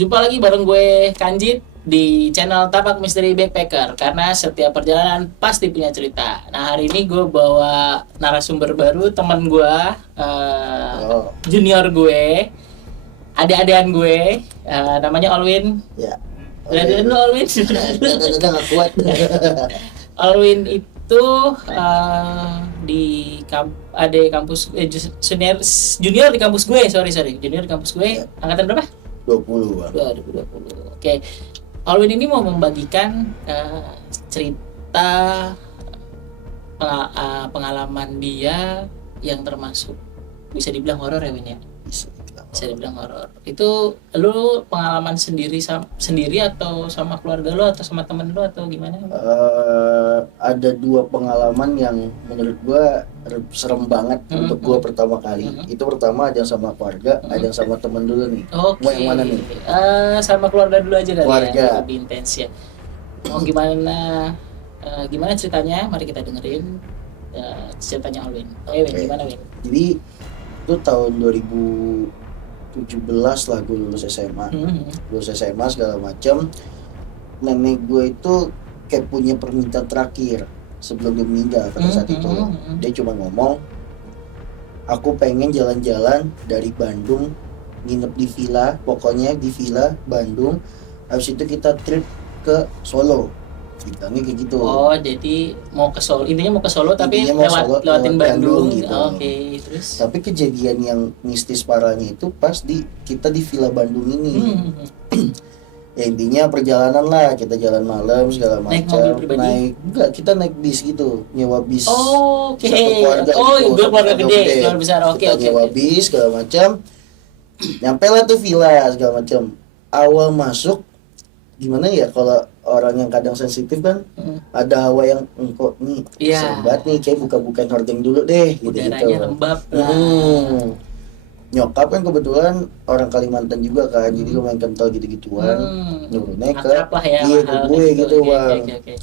Jumpa lagi bareng gue Kanjit di channel Tapak Misteri Backpacker. Karena setiap perjalanan pasti punya cerita. Nah, hari ini gue bawa narasumber baru, teman gue, junior gue, adik-adikan gue, namanya Alwin. Ya. Udah dulu Alwin. Udah nggak kuat. Alwin itu di kampus junior di kampus gue, sorry junior di kampus gue. Ya. Angkatan berapa? 20 Bang. 2020. Oke. Alwin ini mau membagikan cerita pengalaman dia yang termasuk bisa dibilang horor ya, Win ya? Bisa dibilang horor. Itu lu pengalaman sendiri atau sama keluarga lu atau sama temen lu atau gimana? Ada dua pengalaman yang menurut gua serem banget untuk gua pertama kali. Itu pertama ada yang sama keluarga, ada yang sama temen dulu nih. Oke. Mau yang mana nih? Sama keluarga dulu aja kali Keluarga. ya, lebih intens ya. Mau gimana ceritanya? Mari kita dengerin ceritanya Alwin. Win, Oke. gimana Win? Jadi itu tahun 2017 lah gue lulus SMA. Lulus SMA segala macam. Nenek gue itu kayak punya permintaan terakhir sebelum dia meninggal pada saat itu. Dia cuma ngomong, aku pengen jalan-jalan dari Bandung, nginep di villa, pokoknya di villa Bandung. Habis itu kita trip ke Solo. Bilangnya kayak gitu. Oh, jadi mau ke Solo. Intinya mau ke Solo tapi Intinya mau lewatin lewat Bandung gitu. Oke, terus. Tapi kejadian yang mistis parahnya itu pas kita di villa Bandung ini. Ya intinya perjalanan lah, kita jalan malam segala macam. Naik mobil pribadi? Enggak, kita naik bis gitu, nyewa bis. Oke. Satu keluarga Oh, gitu, itu keluarga satu gede, keluarga besar. Oke, kita oke. nyewa bis segala macam. Nyampe lah tuh villa segala macam. Awal masuk gimana ya, kalau orang yang kadang sensitif kan, ada hawa yang kok nih serem banget nih, kayak buka-bukain hordeng dulu deh gitu. Udaranya lembab lah. Nyokap kan kebetulan orang Kalimantan juga kan, jadi lumayan kental gitu-gituan. Nyuruh naik ke Akrab lah ya, iya, hal ke gue kayak gitu Oke, Bang. oke.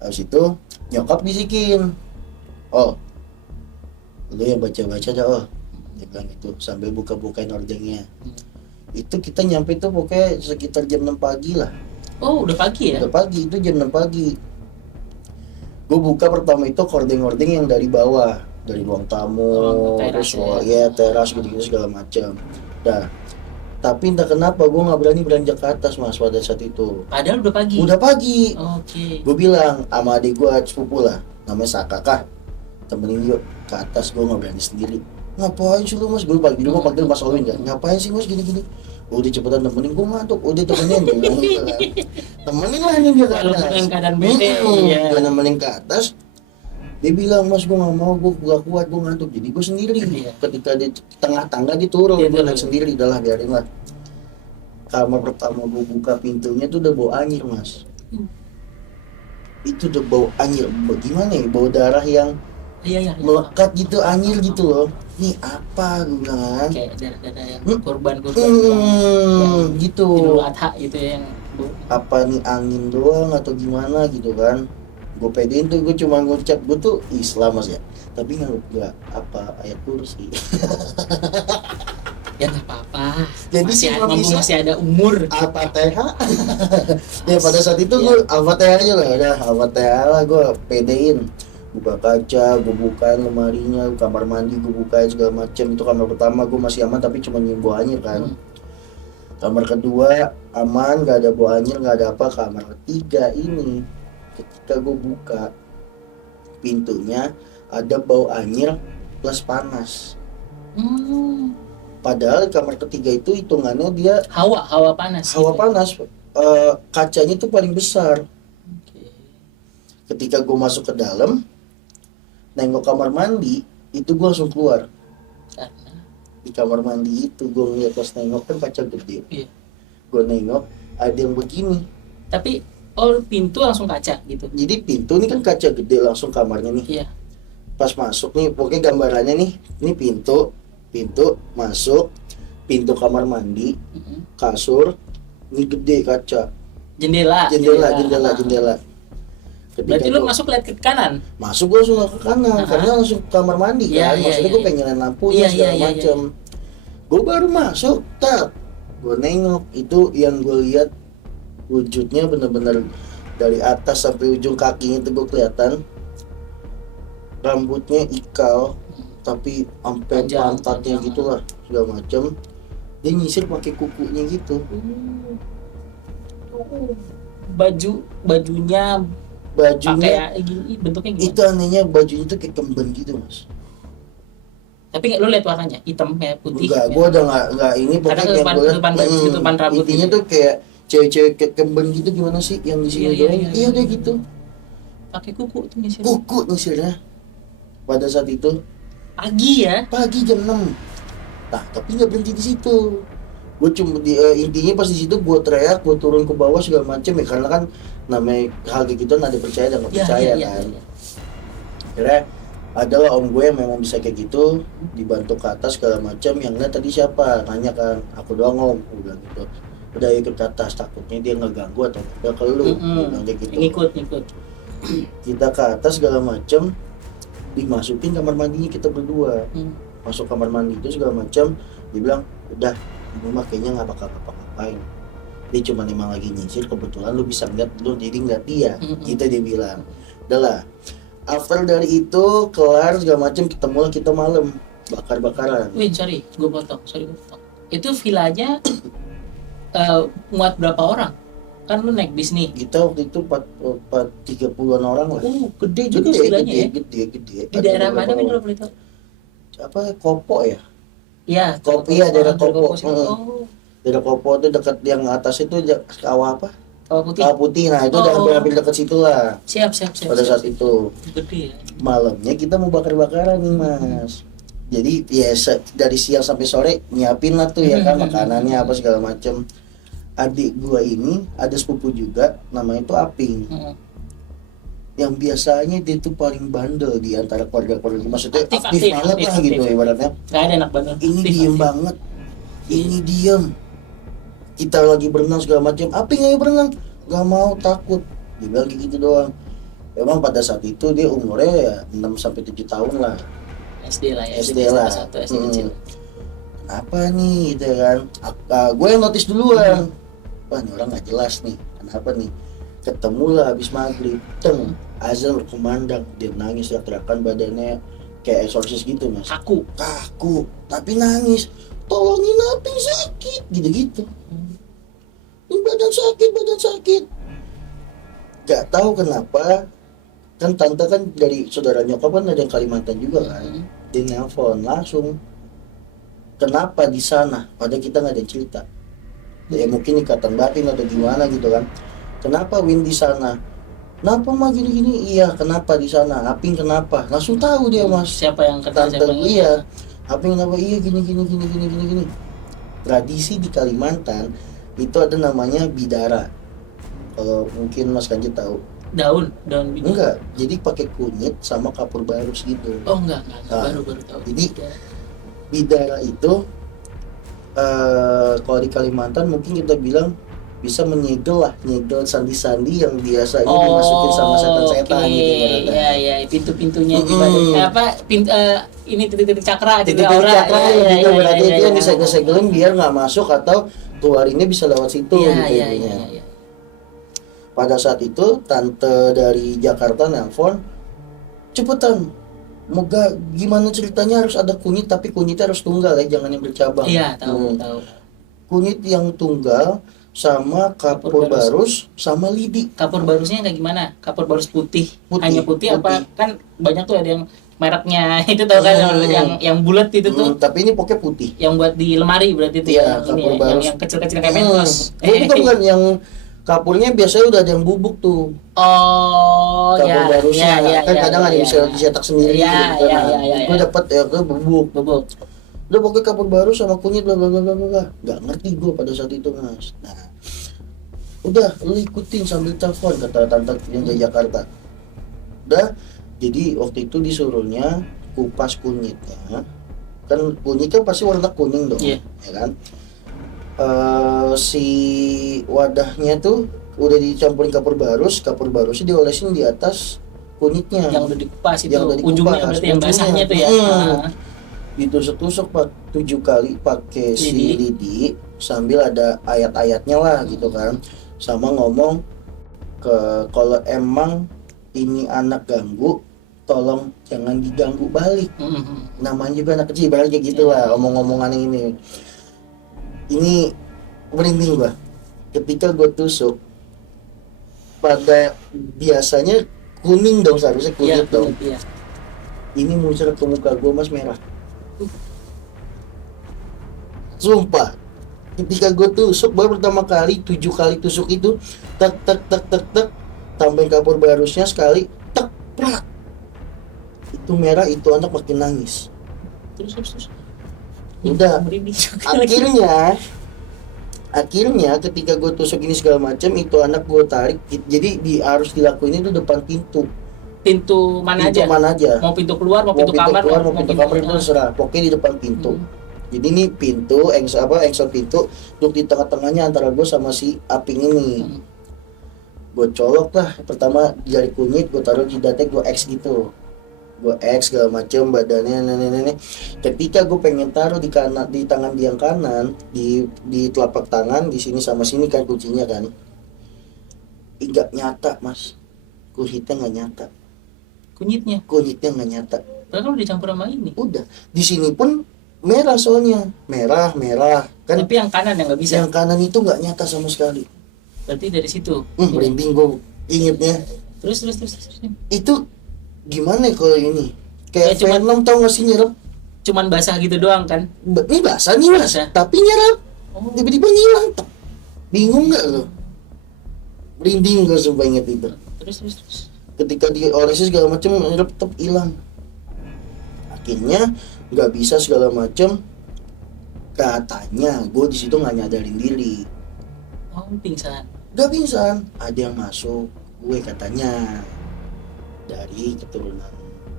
Habis itu nyokap bisikin, oh lu yang baca-baca dah, oh dia bilang gitu sambil buka-bukain ordengnya. Itu kita nyampe tuh pokoknya sekitar jam 6 pagi lah. Oh, udah pagi ya? Udah pagi, itu jam 6 pagi. Gue buka pertama itu ordeng-ordeng yang dari bawah, dari ruang tamu, teras terus ya. teras gitu-gitu segala macam. Dah. Tapi entah kenapa gue nggak berani beranjak ke atas Mas pada saat itu. Padahal udah pagi. Udah pagi. Oke. Gue bilang sama adik gue sepupu lah, namanya Sakakah, temenin yuk ke atas. Gue nggak berani sendiri. Ngapain sih lu Mas? Gue pagi dulu panggil Mas Alwin kan. Ngapain sih Mas gini-gini? Udah cepetan temenin, gue ngantuk. Udah temenin gitu kan. Temenin lah nih dia ke Walaupun atas. dalam keadaan beda, iya. Gue nemenin ke atas. Dia bilang, Mas gue gak mau, gue gak kuat, gue ngantuk. Jadi gue sendiri. Iya. Ketika di tengah tangga dia turun, Dia gue turun. naik sendiri. Udah lah, biarin lah. Kamar pertama gue buka pintunya tuh udah bau anyir Mas. Itu udah bau anyir. Gimana ya, bau darah yang Iya. melekat gitu, anyir gitu loh. Nih apa gue bilang kan. Kayak darah yang korban gitu. Idul Adha gitu ya, yang Apa nih angin doang atau gimana gitu kan. Gue pedein tuh, gue cuma ngucap, gue tuh Islam Mas ya, tapi nggak apa ayat kursi. ya nggak apa-apa. Jadi Masih ada umur. Al-Fatihah. Ya pada saat itu gue Al-Fatihah aja lah, udah Al-Fatihah lah, gue pedein. Buka kaca, gue bukain lemarinya, kamar mandi gue bukain segala macem. Itu kamar pertama gue masih aman, tapi cuma nyium bau anyir kan. Kamar kedua aman, gak ada bau anyir, gak ada apa. Kamar ketiga ini, ketika gue buka pintunya, ada bau anyir plus panas. Padahal kamar ketiga itu hitungannya dia Hawa panas. hawa gitu. panas. Kacanya tuh paling besar. Oke. Ketika gue masuk ke dalam, nengok kamar mandi, itu gue langsung keluar. Karena Di kamar mandi itu gue ngeliat pas nengok kan kaca gede. Iya. Gue nengok ada yang begini. Tapi pintu langsung kaca gitu. Jadi pintu ini kan kaca gede, langsung kamarnya nih. Iya. Pas masuk nih, pokoknya gambarannya nih, ini pintu masuk, pintu kamar mandi, kasur, ini gede kaca, Jendela. jendela. Berarti lu masuk lihat ke kanan. Masuk gue langsung ke kanan, karena langsung ke kamar mandi kan, Iya, maksudnya gue pengen nyalain lampunya segala macam. Gue baru masuk, Gue nengok, itu yang gue lihat wujudnya bener-bener dari atas sampai ujung kakinya itu gue kelihatan rambutnya ikal tapi sampai Panjang, pantatnya panjang. gitu lah segala macam. Dia nyisir pakai kukunya gitu. Bajunya Bajunya pakai gini, bentuknya gimana? itu anehnya, bajunya tuh kayak kemben gitu mas. Tapi lu lihat warnanya hitam kayak putih. Enggak, ya? gua udah nggak ini Karena pokoknya yang gua ketutupan baju, ketutupan rambut intinya gitu. tuh kayak cewek-cewek kayak kemben gitu, gimana sih yang di sini Iya, doang? iya, Iya udah gitu. Pakai kuku tuh nyisir. Kuku nyisirnya pada saat itu Pagi ya. pagi jam 6. Nah tapi nggak berhenti di situ. Gue cuma intinya pas di situ gue teriak, gue turun ke bawah segala macem ya, karena kan namanya hal kayak gitu ada percaya dan nggak Iya, percaya iya, kan. iya. Akhirnya adalah om gue yang memang bisa kayak gitu, dibantu ke atas segala macam. Yang lihat tadi siapa, nanya kan, aku doang om, udah gitu. Udah ikut ke atas, takutnya dia ngeganggu atau udah ke lu, bilang kayak gitu. Ngikut. Kita ke atas segala macam, dimasukin kamar mandinya kita berdua. Masuk kamar mandi itu segala macam, dia bilang udah ini mah kayaknya nggak bakal ngapa-ngapain, dia cuma emang lagi nyisir, kebetulan lu bisa ngeliat, lu jadi ngeliat dia. Gitu dia bilang. Udahlah, after dari itu kelar segala macam, ketemulah kita malam bakar-bakaran. Wih, sorry, gue potong. Itu villanya muat berapa orang? Kan lu naik bis nih. Kita waktu itu 30-an orang lah. Gede juga villanya ya. Gede. Di daerah mana nih kalau boleh tahu? Apa Kopo ya? Ya, Kopi ya, daerah Kopo. Oh, Daerah Kopo itu dekat yang atas itu kawah apa? Kawah Putih. Kawah Putih. Nah itu udah hampir dekat situ lah. Siap. Pada saat itu Gede ya. malamnya kita mau bakar-bakaran nih mas. Jadi ya dari siang sampai sore nyiapin lah tuh ya kan, makanannya apa segala macem. Adik gua ini ada sepupu juga, namanya itu Aping. Yang biasanya dia tuh paling bandel di antara keluarga-keluarga, maksudnya aktif banget lah gitu ibaratnya. Gak ada anak bandel. Ini diem banget, ini diem. Kita lagi berenang segala macam, Aping ayo berenang, nggak mau, takut. Dia bilang gitu doang. Emang pada saat itu dia umurnya ya 6 sampai 7 tahun lah. SD lah ya. SD lah. Satu SD kecil. Kenapa nih gitu kan? Gue yang notice duluan. Wah ini orang nggak jelas nih. Kenapa nih? Ketemu lah habis maghrib. Azan berkumandang. Dia nangis teriakan, badannya kayak eksorsis gitu mas. Kaku. Tapi nangis. Tolongin Aping sakit. Gitu-gitu. Ini badan sakit. Gak tahu kenapa. Kan tante kan dari saudara nyokap kan ada yang Kalimantan juga kan. Dia nelpon langsung. Kenapa di sana? Padahal kita nggak ada cerita. Ya mungkin ikatan batin atau gimana gitu kan. Kenapa Win di sana? Kenapa mah gini-gini? Iya, kenapa di sana? Aping kenapa? Langsung tahu dia mas. Siapa yang kena, Tante siapa yang iya. Aping kenapa? Iya gini. Tradisi di Kalimantan itu ada namanya bidara. Kalau mungkin Mas Kanji tahu. daun biji. Enggak, jadi pakai kunyit sama kapur barus gitu. Oh enggak, Nah, baru tahu. jadi bidara itu kalau di Kalimantan mungkin kita bilang bisa nyegel sandi-sandi yang biasanya dimasukin sama setan-setan gitu ibaratnya. Iya, pintu-pintunya di badan. Ini titik-titik cakra, Titik-titik cakra gitu, berarti itu yang iya. disegelin biar nggak masuk atau keluarinnya bisa lewat situ gitu intinya. Iya. Pada saat itu tante dari Jakarta nelpon, cepetan, moga gimana ceritanya, harus ada kunyit tapi kunyitnya harus tunggal ya, jangan yang bercabang. Iya, tahu. Kunyit yang tunggal sama kapur barus sama lidi. Kapur barusnya kayak gimana? Kapur barus putih. Hanya putih apa? Kan banyak tuh ada yang mereknya itu tau kan, yang bulat itu tuh. Tapi ini pokoknya putih. Yang buat di lemari berarti itu ya, kapur barus. Yang kecil-kecil kayak mentos. Itu bukan yang kapurnya biasanya udah ada yang bubuk tuh. Oh, kapur barusnya kan kadang ada yang bisa dicetak sendiri gitu kan. Gue dapet ya gue bubuk. Udah pokoknya kapur barus sama kunyit bla bla bla bla. Nggak ngerti gue pada saat itu mas. Nah, udah lu ikutin sambil telepon kata tante yang dari Jakarta. Udah, jadi waktu itu disuruhnya kupas kunyitnya. Kan kunyit kan pasti warna kuning dong, ya kan? Si wadahnya tuh udah dicampurin kapur barusnya diolesin di atas kunyitnya yang udah dikupas itu, yang udah ujungnya berarti yang basahnya tuh ya. ditusuk-tusuk 7 kali pakai si Lidi. lidi sambil ada ayat-ayatnya lah gitu kan, sama ngomong kalau emang ini anak ganggu tolong jangan diganggu balik, namanya juga anak kecil balik kayak gitu lah omong-omongan ini merinding gua ketika gua tusuk. Pada biasanya kuning dong, seharusnya kulit dong, Iya. ini muncrat ke muka gua mas merah. Sumpah, ketika gue tusuk baru pertama kali 7 kali tusuk itu tek tek tek tek tek, tambahin kapur barusnya sekali tek prak, itu merah, itu anak makin nangis. Terus. Udah, Merinding juga lagi. akhirnya ketika gue tusuk ini segala macam, itu anak gue tarik, jadi harus dilakuin itu depan pintu Mana aja? Mau pintu keluar, mau pintu kamar, mau pintu kamar itu terserah, pokoknya di depan pintu. Jadi ini pintu, engsel pintu, duduk di tengah-tengahnya antara gue sama si Aping ini. Gue colok lah, pertama jari kunyit, gue taruh jidatnya, gue X gitu. Gue X segala macem, badannya nenek. Ketika gue pengen taruh di tangan dia yang kanan, di telapak tangan, di sini sama sini kan kuncinya kan. Enggak nyata mas, kulitnya nggak nyata. Kunyitnya nggak nyata. Kalau dicampur sama ini. Udah, di sini pun merah soalnya, merah kan. Tapi yang kanan yang nggak bisa. Yang kanan itu nggak nyata sama sekali. Berarti dari situ. Merinding gue ingetnya. Terus. Itu gimana kalau ini? Kayak Ya, Venom, tau gak sih nyerap? Cuman basah gitu doang kan? Ini basah nih mas, Basah. tapi nyerap. Tiba-tiba ngilang. Bingung nggak lo? Merinding gue sumpah inget itu. Terus. Ketika diolesin segala macam nyerap tetap hilang. Akhirnya nggak bisa segala macam, katanya gue di situ nggak nyadarin diri. Pingsan. Gak pingsan, ada yang masuk gue katanya dari keturunan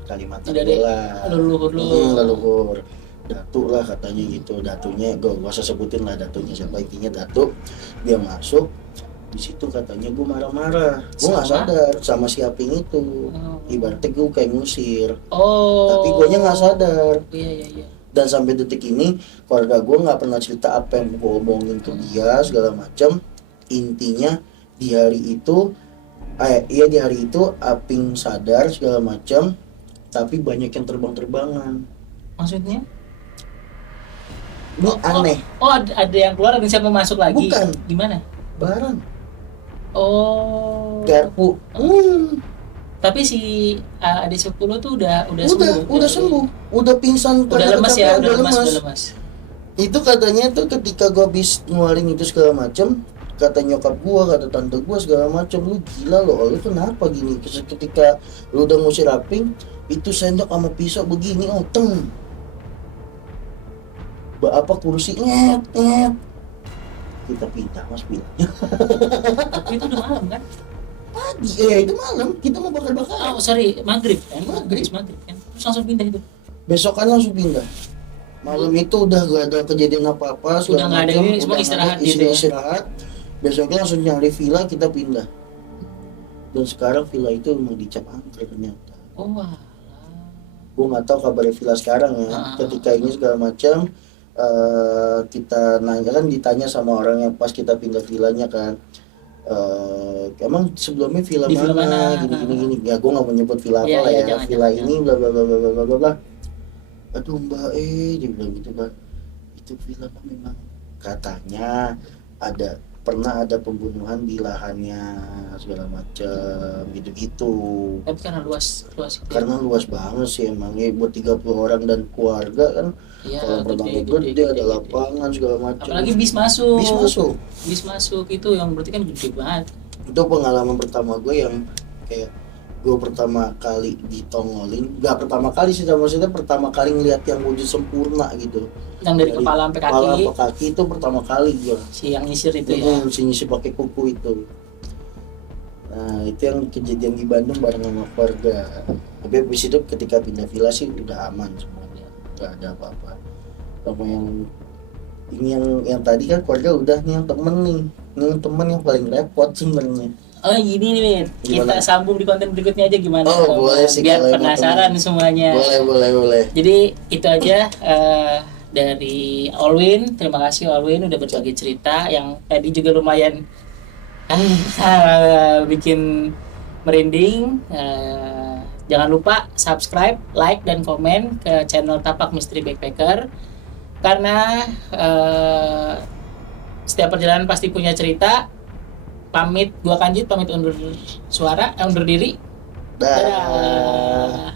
Kalimantan Dari lah, leluhur Datu lah katanya gitu. Datunya gue gak usah sebutin lah datunya siapa, intinya Datu. Dia masuk di situ, katanya gue marah-marah, gue nggak sadar sama si Aping itu. Ibaratnya gue kayak ngusir, tapi gue nya nggak sadar. Iya. Dan sampai detik ini keluarga gue nggak pernah cerita apa yang gue omongin ke dia segala macam. Intinya di hari itu Aping sadar segala macam, tapi banyak yang terbang-terbangan. Maksudnya? Ini aneh. Ada yang keluar, ada siapa masuk lagi? Bukan. Gimana? Barang. Garpu. Garpu. Tapi si adik sepupu tuh udah sembuh. Udah pingsan, udah lemas ya, udah lemas. Itu katanya tuh ketika gua habis ngeluarin itu segala macam, kata nyokap gua, kata tante gua segala macam, lu gila lo, lu kenapa gini? Ketika lu udah ngusir Aping, itu sendok sama pisau begini, teng. Apa kursi nyet. Kita pindah mas bilangnya. Tapi itu udah malam kan? Pagi, itu malam, kita mau bakar-bakar. Maghrib kan? Maghrib kan? Terus langsung pindah itu? Besokan langsung pindah. Malam itu udah gak ada kejadian apa-apa, udah gak ada ini, semua istirahat gitu ya? Istirahat. Besoknya langsung nyari villa, kita pindah. Dan sekarang villa itu mau dicap angker ternyata. Wah. Gue nggak tahu kabar villa sekarang ya. Ketika ini segala macam, kita nanya kan, ditanya sama orang yang pas kita pindah villanya kan, emang sebelumnya villa mana? Gini. Ya gue nggak mau nyebut villa apa lah ya. Villa ini bla bla bla bla bla bla. Aduh mbak, dia bilang gitu kan, itu villa memang katanya pernah ada pembunuhan di lahannya segala macam gitu. Tapi karena luas karena luas banget sih emangnya, buat 30 orang dan keluarga kan. Kalau pertama gede, ada lapangan segala macam. Apalagi bis masuk itu yang berarti kan gede banget. Itu pengalaman pertama gue yang kayak gue pertama kali ditongolin. Gak pertama kali sih, maksudnya pertama kali ngeliat yang wujud sempurna gitu. Yang dari kepala sampai kaki. Kepala sampai kaki itu pertama kali gue. Si yang nyisir itu ya. Si nyisir pakai kuku itu. Nah itu yang kejadian di Bandung bareng sama keluarga. Tapi habis itu ketika pindah villa sih udah aman semuanya, gak ada apa-apa. Sama yang tadi kan keluarga udah nih, yang temen nih Ini temen yang paling repot sebenarnya. Oh gini nih, kita Gimana? sambung di konten berikutnya aja gimana? Oh, boleh sih Biar kalau emang penasaran temen. semuanya. Boleh. Jadi itu aja dari Alwin. Terima kasih Alwin udah berbagi cerita yang tadi juga lumayan bikin merinding. Jangan lupa subscribe, like, dan komen ke channel Tapak Misteri Backpacker karena setiap perjalanan pasti punya cerita. Pamit, gua Kanjit pamit undur suara, undur diri. Dah. Dadah.